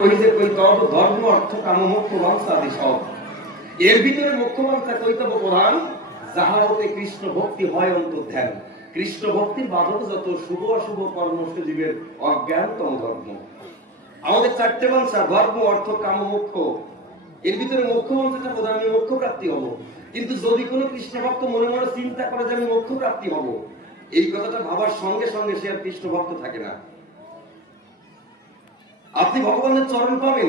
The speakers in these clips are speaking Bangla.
ধর্ম অর্থ কাম মোক্ষ বাঞ্ছা আদি সব এর ভিতরে মুখ্য বাঞ্ছা কইতব্য প্রধান যাহা হতে কৃষ্ণ ভক্তি হয় অন্তর্ধ্যান। কৃষ্ণ ভক্তির বাধক যত শুভ অশুভ কর্ম জীবের অজ্ঞানতম ধর্ম। আমাদের চারটে বাঞ্ছা ধর্ম অর্থ কাম মোক্ষ, এর ভিতরে মুখ্য বাঞ্ছাটা প্রধান, আমি মোক্ষ প্রাপ্তি হব। কিন্তু যদি কোনো কৃষ্ণ ভক্ত মনে মনে চিন্তা করে যে আমি মোক্ষ প্রাপ্তি হব, এই কথাটা ভাবার সঙ্গে সঙ্গে সে আর কৃষ্ণ ভক্ত থাকে না। আপনি ভগবানের চরণ পাবেন,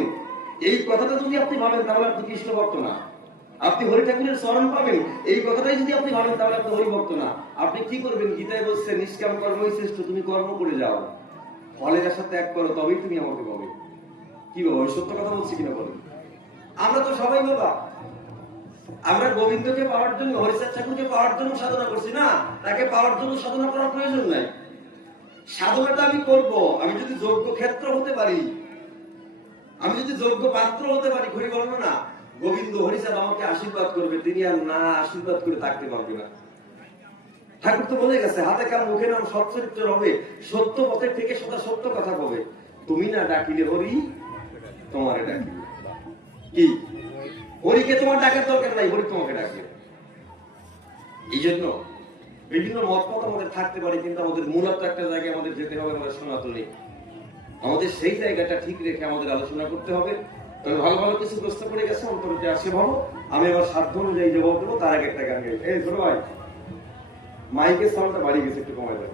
এই কথাটা যদি আপনি ভাবেন তাহলে আপনি কৃষ্ণ ভক্ত না। আপনি হরি ঠাকুরের চরণ পাবেন, এই কথাটাই যদি আপনি ভাবেন তাহলে আপনি হরি ভক্ত না। আপনি কি করবেন? গীতায় বলছে নিষ্কাম কর্মই শ্রেষ্ঠ, তুমি কর্ম করে যাও, ফলের আশা ত্যাগ করো, তবেই তুমি আমাকে পাবে। কি বাবা, সত্য কথা বলছি কিনা বলেন? আমরা তো সবাই বাবা, আমরা গোবিন্দকে পাওয়ার জন্য, হরিচাঁদ ঠাকুরকে পাওয়ার জন্য সাধনা করছি না। তাকে পাওয়ার জন্য সাধনা করার প্রয়োজন নাই। সাধনাটা আমি করব, আমি যদি যোগ্য ক্ষেত্র হতে পারি, আমি যদি যোগ্য পাত্র হতে পারি, ঘুরি বলবো না গোবিন্দ হরিচাঁদ আমাকে আশীর্বাদ করবে, তিনি আর না আশীর্বাদ করে থাকতে পারবে না। ঠাকুর তো বলে গেছে, হাতে কার মুখে নাম সচ্চরিত্র হবে, সত্য পথের থেকে সদা সত্য কথা কবে, তুমি না ডাকিলে হরি তোমারে ডাকিলে। কি হরিকে তোমার ডাকার দরকার নাই, হরি তোমাকে ডাকবে। এই জন্য বিভিন্ন মত পথ আমাদের থাকতে পারে, কিন্তু আমাদের মূলত একটা জায়গায় আমাদের যেতে হবে, আমাদের সনাতনী। আমাদের সেই জায়গাটা ঠিক রেখে আমাদের আলোচনা করতে হবে। তবে ভালো ভালো কিছু প্রশ্ন করে গেছে, অন্তরে আসে ভালো, আমি আবার সাধ্য অনুযায়ী জবাব দেবো। তার আগে একটা গান গাই। এই ছোট ভাই, মাইকের সাউন্ডটা বাড়িয়ে গেছে, একটু কমাই দেয়।